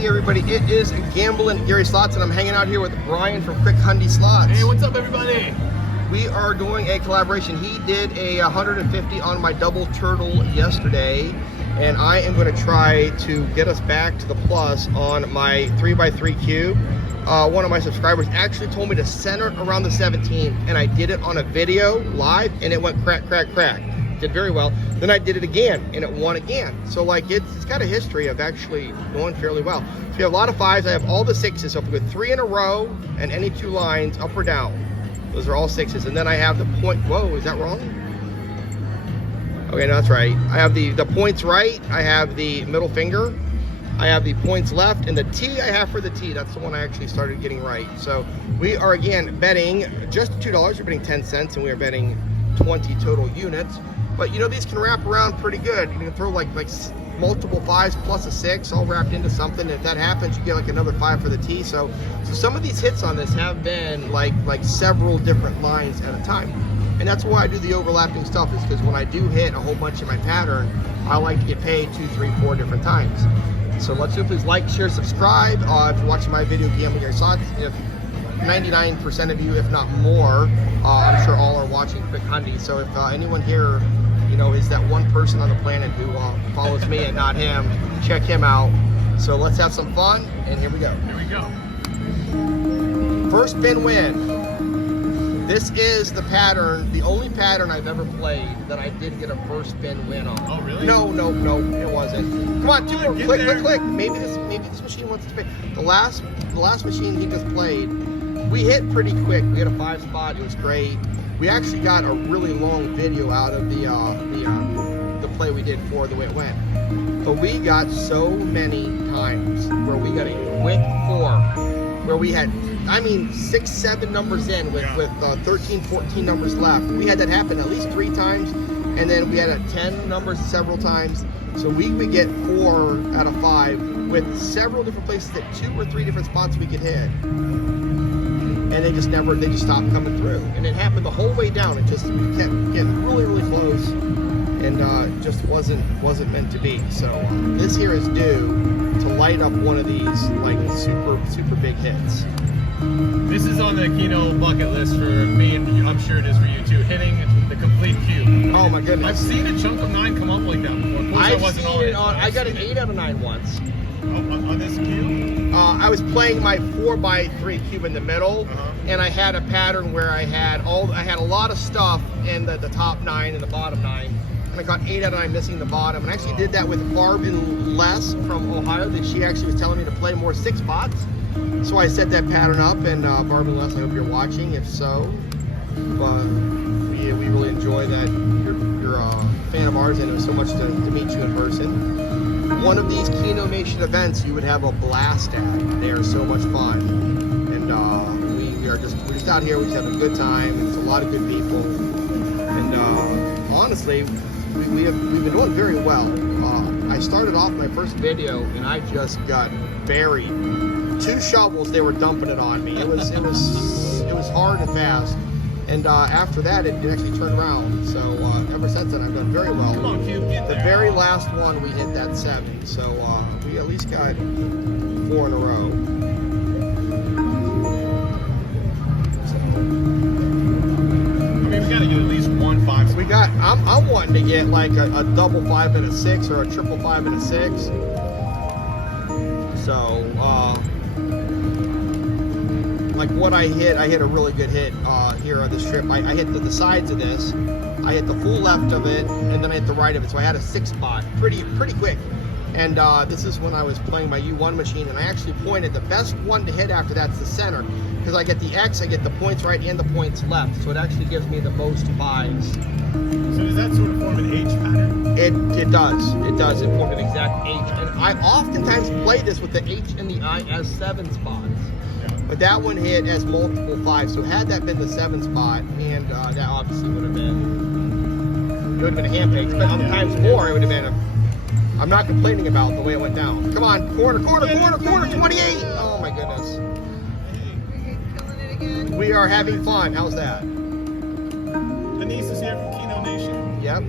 Hey everybody, it is Gambling Gary Slots, and I'm hanging out here with Brian from Hundy Slots. Hey, what's up everybody? We are doing a collaboration. He did a 150 on my double turtle yesterday, and I am going to try to get us back to the plus on my 3x3 cube. One of my subscribers actually told me to center it around the 17, and I did it on a video live, and it went crack, crack, crack. Did very well. Then I did it again, and it won again. So like it's got a history of actually going fairly well. So you have a lot of fives. I have all the sixes. So if we go 3 in a row and any 2 lines, up or down, those are all sixes. And then I have the point. Whoa, is that wrong? Okay, no, that's right. I have the points right. I have the middle finger. I have the points left, and the T I have for the T. That's the one I actually started getting right. So we are again betting just $2. We're betting 10 cents, and we are betting 20 total units. But you know, these can wrap around pretty good. You can throw like multiple fives plus a 6 all wrapped into something. And if that happens, you get like another 5 for the T. So some of these hits on this have been like several different lines at a time. And that's why I do the overlapping stuff, is because when I do hit a whole bunch of my pattern, I like to get paid 2, 3, 4 different times. So let's do, please like, share, subscribe. If you're watching my video, Gambling Gary Slots, if 99% of you, if not more, I'm sure all are watching Quick Hundy. So if anyone here, you know, is that one person on the planet who follows me and not him, check him out. So let's have some fun, and here we go. Here we go. First spin win. This is the pattern, the only pattern I've ever played that I did get a first spin win on. Oh, really? No, it wasn't. Come on, 2 more. Click. Maybe this machine wants to pay. The last machine he just played, we hit pretty quick. We had a 5 spot. It was great. We actually got a really long video out of the play we did for the way it went. But we got so many times where we got a quick 4, where we had, I mean, 6, 7 numbers in with 13, 14 numbers left. We had that happen at least 3 times, and then we had a 10 numbers several times. So we would get 4 out of 5 with several different places at 2 or 3 different spots we could hit. And they just stopped coming through. And it happened the whole way down. It just kept getting really, really close, and just wasn't meant to be. So this here is due to light up one of these like super big hits. This is on the Keno bucket list for me, and I'm sure it is for you too, hitting the complete cube. Oh my goodness. I've seen a chunk of 9 come up like that before. Of course, I got an 8 out of 9 once. On this cube? I was playing my 4x3 cube in the middle, and I had a pattern where I had a lot of stuff in the top 9 and the bottom 9, and I got 8 out of 9 missing the bottom. And I actually did that with Barbin Les from Ohio. That she actually was telling me to play more 6 spots. So I set that pattern up, and Barbin Les, I hope you're watching. If so, we really enjoy that you're a fan of ours, and it was so much to meet you in person. One of these Keno Nation events you would have a blast at. They are so much fun, and we're just out here. We just have a good time. It's a lot of good people, and honestly, we've been doing very well. I started off my first video, and I just got buried. 2 shovels, they were dumping it on me. It was hard and fast. And after that, it actually turned around. So ever since then, I've done very well. Come on, Cube, get there. The very last one, we hit that 7. So we at least got 4 in a row. So, I mean, we gotta get at least 1 5. We got. I'm wanting to get like a double 5 and a 6, or a triple 5 and a 6. So like what I hit a really good hit here on this trip. I hit the sides of this, I hit the full left of it, and then I hit the right of it. So I had a 6 spot pretty quick. And this is when I was playing my U1 machine, and I actually pointed the best one to hit after that's the center, because I get the X, I get the points right and the points left. So it actually gives me the most 5s. So does that sort of form an H pattern? It does. It forms an exact H. And I oftentimes play this with the H and the I as 7 spots. But that one hit as multiple 5s. So had that been the 7 spot, and that obviously would have been a hand fake. But times more, it would have been I'm not complaining about the way it went down. Come on, corner, 28. Oh my goodness. We are having fun. How's that? Denise is here from Keno Nation. Yep.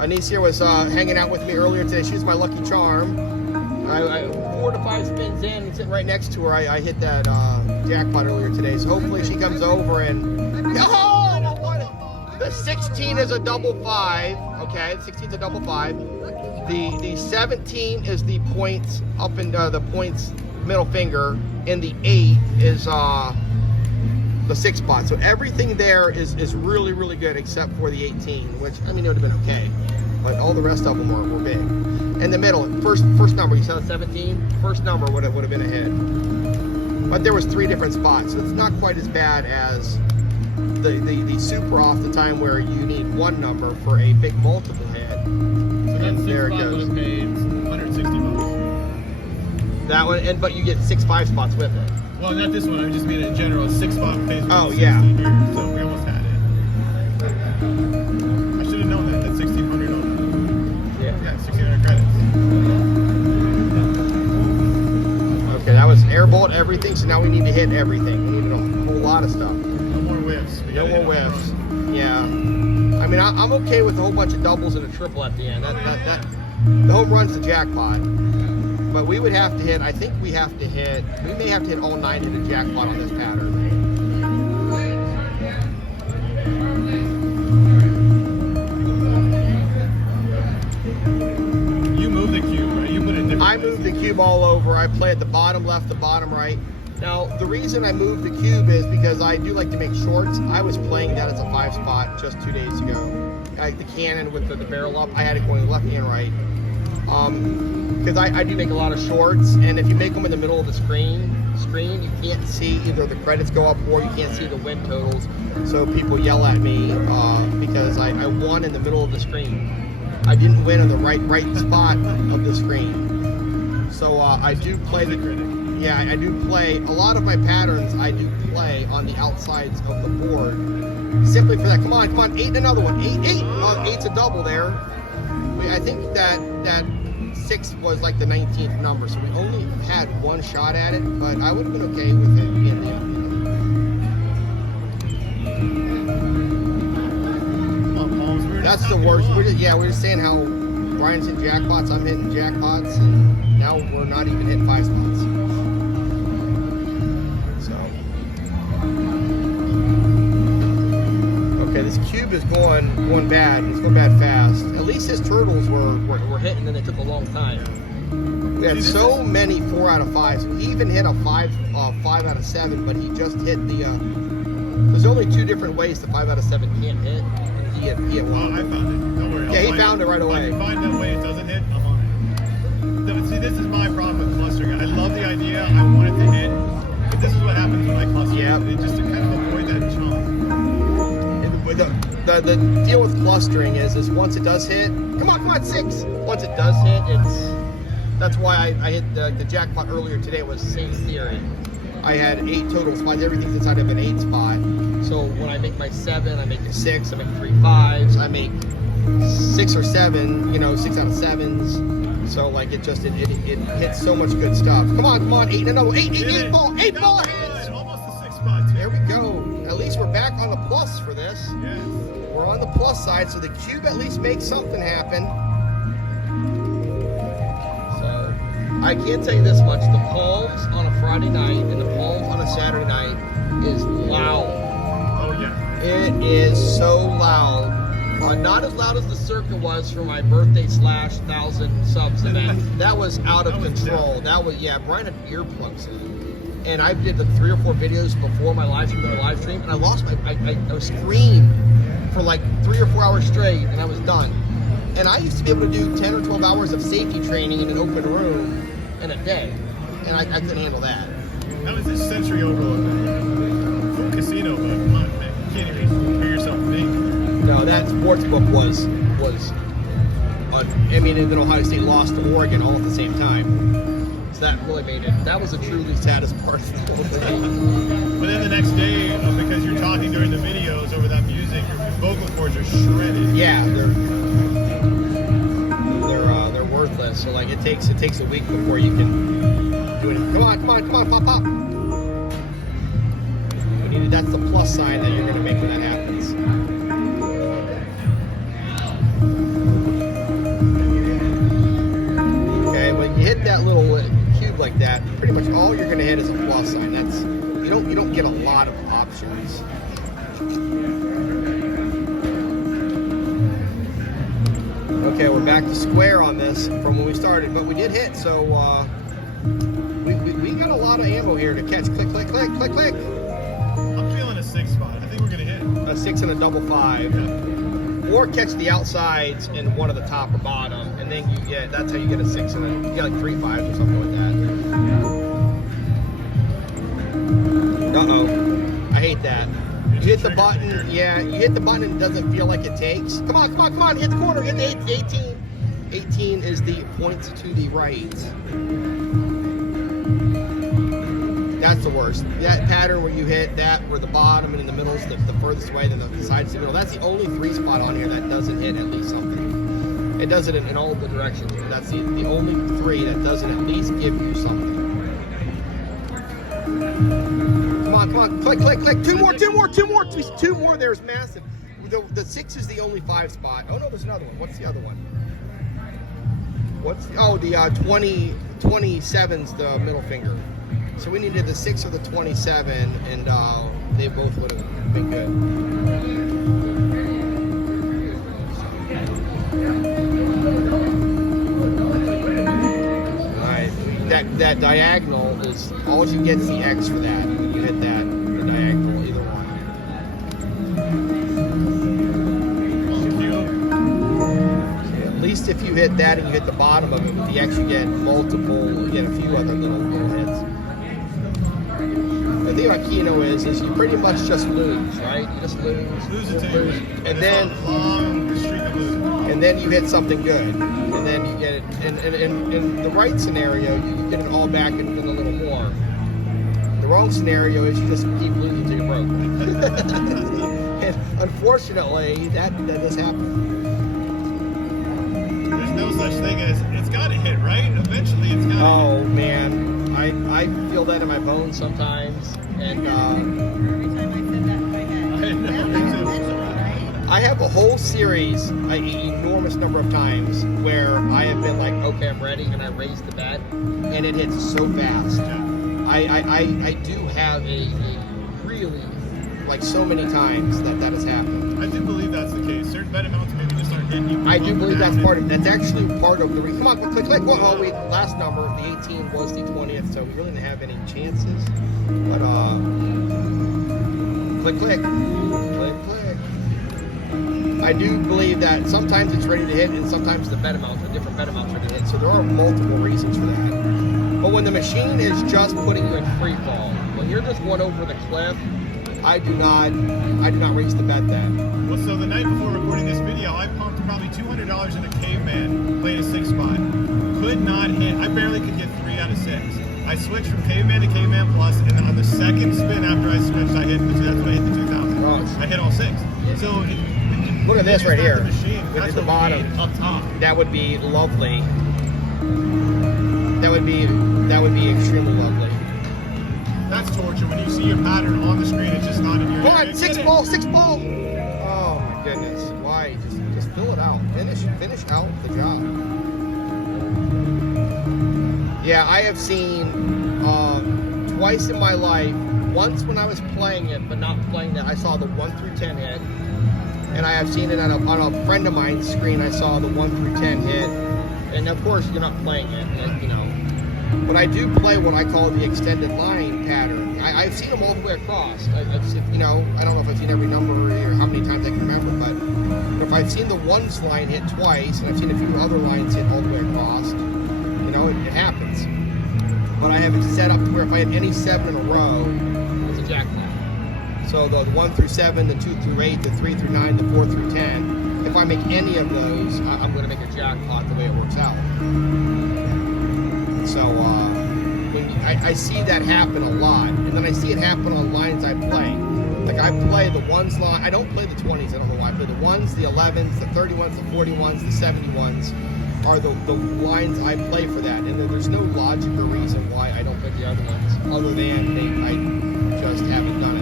Anise here was hanging out with me earlier today. She was my lucky charm. 4 to 5 spins in, and sitting right next to her, I hit that jackpot earlier today. So hopefully she comes over and the 16 is a double 5. Okay, the 16 is a double 5. The 17 is the points up and the points middle finger, and the 8 is the 6 spot. So everything there is really, really good except for the 18, which I mean it would have been okay, but all the rest of them were big. In the middle, first number, you saw 17. First number would have been a hit, but there was 3 different spots, so it's not quite as bad as the super off the time where you need 1 number for a big multiple hit. So that's there it 6 goes. would have paid 160 bucks. That one, but you get 6 5 spots with it. Well, not this one. I just mean in general. 6 spot pays. Oh, yeah. Here, so we almost had it. I should have known that. That's 1,600. Yeah. Yeah, 1,600 credits. Okay, that was airbolt everything. So now we need to hit everything. We need a whole lot of stuff. No more whiffs. We No gotta more hit a home whiffs. run. Yeah. I mean, I'm okay with a whole bunch of doubles and a triple at the end. The home run's the jackpot. But we would have to hit, I think we may have to hit all 9 in the jackpot on this pattern. You move the cube, right? You put it different. I moved the cube all over. I play at the bottom left, the bottom right. Now, the reason I moved the cube is because I do like to make shorts. I was playing that as a 5 spot just 2 days ago. Like the cannon with the barrel up, I had it going left and right. Because I do make a lot of shorts, and if you make them in the middle of the screen, you can't see either the credits go up or you can't see the win totals. So people yell at me because I won in the middle of the screen. I didn't win in the right spot of the screen. So I do play the critic. Yeah, I do play a lot of my patterns. I do play on the outsides of the board simply for that. Come on, 8 and another one. 8. 8's a double there. I think that 6 was like the 19th number, so we only had 1 shot at it, but I would have been okay with it being the That's the worst. We're just saying how Brian's hitting jackpots, I'm hitting jackpots, and now we're not even hitting 5 spots. So, okay, this cube is going bad. It's going bad fast. At least his turtles were hitting, and they took a long time. We had so many 4 out of 5s. He even hit a 5 out of 7, but he just hit the. There's only 2 different ways the 5 out of 7 can't hit. He hit one. I found it. Don't worry. Yeah, he found it right away. If I find that way it doesn't hit, I'm on it. See, this is my problem with clustering. I love the idea. I want it to hit. But this is what happens when I cluster. Yeah. Just to kind of avoid that chunk. The deal with clustering is once it does hit, come on, 6. Once it does hit, that's why I hit the jackpot earlier today. It was the same theory. I had 8 total spots. Everything's inside of an 8 spot. So when I make my 7, I make a 6. I make 3 5s. I make 6 or 7. 6 out of 7s. So like it hits so much good stuff. Come on, 8 and another 8 ball hits. Almost a 6 spot too. There we go. At least we're back on the plus for this. Yes. We're on the plus side, so the cube at least makes something happen. So I can't tell you this much: the palms on a Friday night and the palms on a Saturday night is loud. Oh yeah. It is so loud. Not as loud as the circuit was for my birthday / 1,000 subs event. That was out of control. Brian had earplugs in. And I did 3 or 4 videos before my live stream, and I lost I was screamed for like 3 or 4 hours straight, and I was done. And I used to be able to do 10 or 12 hours of safety training in an open room in a day, and I couldn't handle that. That was a sensory overload. Full casino, but come on, man. You can't even hear yourself think. No, that sportsbook was and then Ohio State lost to Oregon all at the same time. So that really made it. That was the truly saddest part of the whole thing. But then the next day, because you're talking during the videos over that music, your vocal cords are shredded. Yeah, they're worthless. So like it takes a week before you can do it. Come on, pop. That's the plus sign that you're gonna make when that happens. Okay, when you hit that little pretty much all you're gonna hit is a plus sign. That's you don't get a lot of options. Okay, we're back to square on this from when we started, but we did hit, so we got a lot of ammo here to catch. Click, click, click, click, click. I'm feeling a 6 spot. I think we're gonna hit A 6 and a double 5. Yeah. Or catch the outsides and one at the top or bottom, and then you get, that's how you get a 6 and a, you get like 3 5s or something like that. Uh-oh, I hate that. You hit the button, yeah, you hit the button and it doesn't feel like it takes. Come on, come on, come on, hit the corner, hit the 18. 18 is the points to the right. That's the worst. That pattern where you hit that, where the bottom and in the middle is the furthest away, then the side's the middle. That's the only 3 spot on here that doesn't hit at least something. It does it in all the directions, but that's the only 3 that doesn't at least give you something. Come on, come on, click, click, click. 2 more, 2 more, 2 more, 2 more. There's massive. The 6 is the only 5 spot. Oh no, there's another one. What's the other one? What's the, oh, the 27's the middle finger. So we needed the 6 or the 27, and they both would have been good. All right, that diagonal is all you get's the X for that. When you hit that, the diagonal, either one. At least if you hit that and you hit the bottom of it with the X, you get multiple. You get a few other little hits. The thing about Keno is you pretty much just lose, right? You just lose, and then you hit something good, and then you get it. And in the right scenario, you get it all back and get a little more. The wrong scenario is you just keep losing until you're broke. And unfortunately, that does happen. There's no such thing as it's got to hit, right? Eventually, it's got to Oh hit. man. I feel that in my bones sometimes, and Every time I said that in my head. I have a whole series, an enormous number of times, where I have been like, okay, I'm ready, and I raise the bet, and it hits so fast. Yeah. I do have a really, like so many times that has happened. I do believe that's the case. Certain bet amounts maybe just aren't hitting you. I do believe that's part of. That's actually part of the reason. Come on, click, click. Oh, wait. Last number, the 18 was the 20th, so we really didn't have any chances. But click, click, click, click. I do believe that sometimes it's ready to hit, and sometimes the bet amounts, the different bet amounts are ready to hit. So there are multiple reasons for that. But when the machine is just putting you in free fall, when you're just one over the cliff, I do not raise the bet then. Well, so the night before recording this video, I pumped probably $200 in a caveman, played a 6 spot. Could not hit. I barely could get 3 out of 6. I switched from caveman to caveman plus, and on the second spin after I switched, I hit that's when I hit the 2000. Oh. I hit all 6. So Look at this right here. The machine, Look that's at the what we bottom. need up top. That would be lovely. That would be extremely lovely. That's torture when you see your pattern on the screen. It's just not in your. Come on, 6 ball, 6 ball. Oh my goodness! Why? Just fill it out. Finish out the job. Yeah, I have seen twice in my life. Once when I was playing it, but not playing that, I saw the 1 through 10 hit, and I have seen it on a friend of mine's screen. I saw the 1 through 10 hit, and of course you're not playing it, you know. But I do play what I call the extended line pattern. I've seen them all the way across. I've seen, you know, I don't know if I've seen every number or how many times I can remember, but if I've seen the ones line hit twice, and I've seen a few other lines hit all the way across, you know, it happens. But I have it set up to where if I hit any 7 in a row, it's a jackpot. So the 1 through 7, the 2 through 8, the 3 through 9, the 4 through 10, if I make any of those, I'm going to make a jackpot the way it works out. So I see that happen a lot, and then I see it happen on lines I play. Like I play the ones line. I don't play the 20s. I don't know why. I play the ones, the 11s, the 31s, the 41s, the 71s are the lines I play for that. And there's no logic or reason why I don't play the other ones, other than I just haven't done it.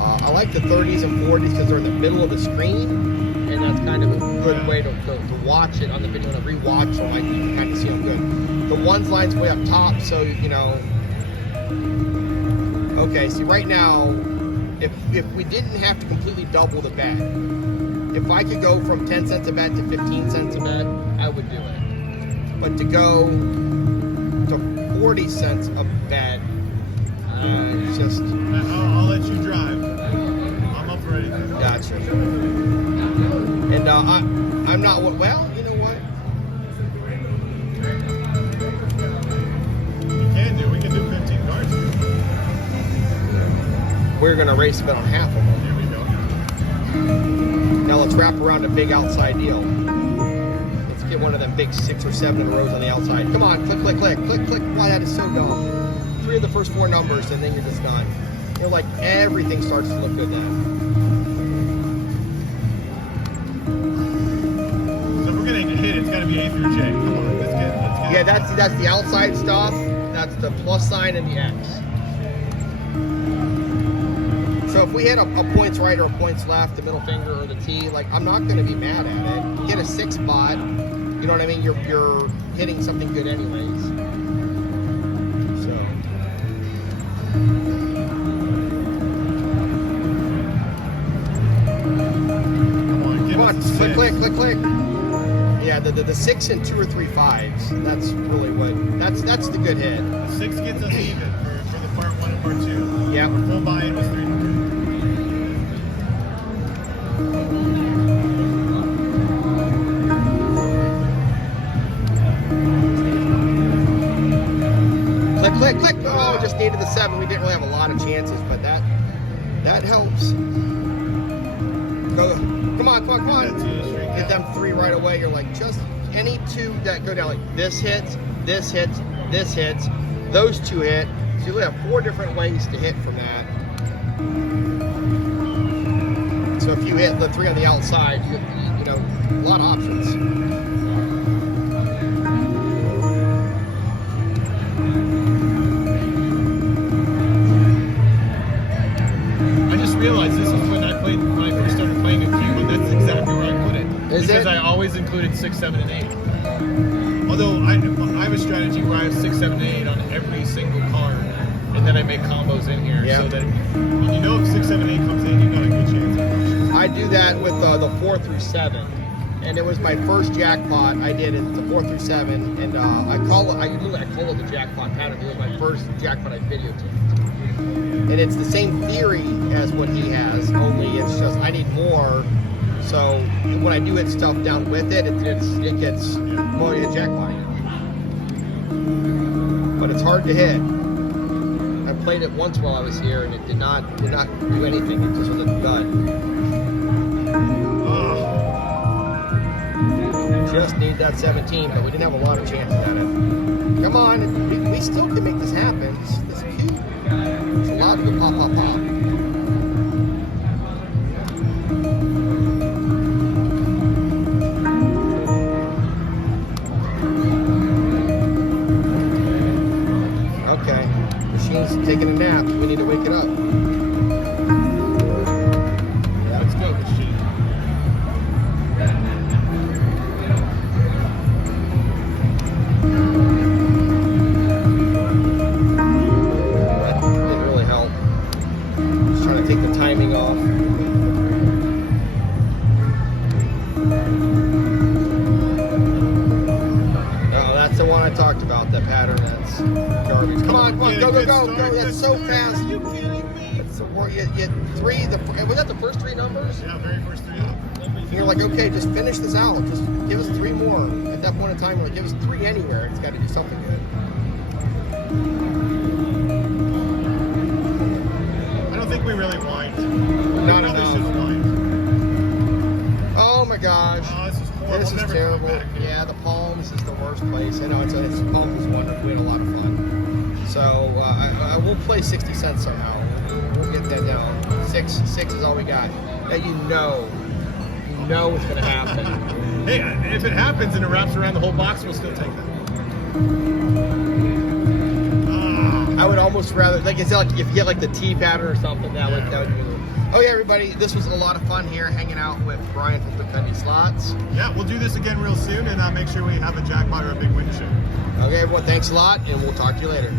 I like the 30s and 40s because they're in the middle of the screen, and and that's kind of a good way to watch it on the video and rewatch, so like you can kind of see them good. The ones line's way up top, so you know. Okay, see right now, if we didn't have to completely double the bet, if I could go from 10 cents a bet to 15 cents a bet, I would do it. But to go to 40 cents a bet, it's just. I'll let you drive. I'm up for anything. Gotcha. And I'm not. Well, you know what? We can do 15 cards. We're gonna race a bet on half of them. Here we go. Now let's wrap around a big outside deal. Let's get one of them big 6 or 7 in a row on the outside. Come on, click, click, click, click, click. Wow, that is so dumb. 3 of the first 4 numbers, and then you're just done. You know, like everything starts to look good then. So if we're gonna hit, it's gotta be A through J. Come on, let's get. Yeah, that's the outside stuff. That's the plus sign and the X. So if we hit a points right or a points left, the middle finger or the T, like I'm not going to be mad at it. You hit a 6 spot, you know what I mean? You're hitting something good anyways. So. Come on, click, click, click, click. Yeah, the 6 and 2 or 3 5s. That's really what. That's the good hit. 6 gets us even for the part 1 and part 2. Yeah. Full buy-in was 300. Click, click, click. Oh, we just needed the 7. We didn't really have a lot of chances, but that helps. Go. Come on, come on, come on. Get them 3 right away. You're like, just any 2 that go down. Like this hits, this hits, this hits. Those 2 hit. So you have 4 different ways to hit from that. So if you hit the 3 on the outside, you know, a lot of options. I just realized this is when I first started playing a cube, and that's exactly where I put it. Because I always included 6, 7, and 8. Although I have a strategy where I have 6, 7, and 8 on every single card, and then I make combos in here, so that you know if 6, 7, 8 comes in, you've got a good chance. I do that with the 4 through 7, and it was my first jackpot I did it the 4 through 7, and I call it the jackpot pattern. It was my first jackpot I videotaped, and it's the same theory as what he has, only it's just I need more. So when I do hit stuff down with it, it gets more a jackpot. But it's hard to hit. I played it once while I was here, and it did not do anything. It just was a dud. Just need that 17, but we didn't have a lot of chances at it. Come on, we still can make this happen. This cube. There's a lot of good pop, pop, pop. Okay, machine's taking a nap. We need to wake it up. Yeah, let's go, machine. That didn't really help. Just trying to take the timing off. Oh, that's the one I talked about. That pattern. That's garbage. Come on, go, go, go, go! That's so fast. Are you kidding me? That's the word. You had 3. Was that the first 3 numbers? Yeah, very first 3 up. You're like, okay, just finish this out. Just give us 3 more. At that point in time, you're like, give us 3 anywhere. It's got to do something good. I don't think we really whined. Not Probably enough. should have whined. Oh my gosh. Oh, this is horrible. This is Never terrible. coming back. Yeah, the Palms is the worst place. I know it's Palms is wonderful. We had a lot of fun. So I will play 60 cents somehow. We'll get that down. 6 is all we got. Now you know it's gonna happen. Hey, if it happens and it wraps around the whole box, we'll still take that. I would almost rather, like, is it like if you get like the T pattern or something, that would be. Okay, everybody, this was a lot of fun here, hanging out with Brian from the Hundy Slots. Yeah, we'll do this again real soon, and make sure we have a jackpot or a big win to share. Okay, everyone, thanks a lot, and we'll talk to you later.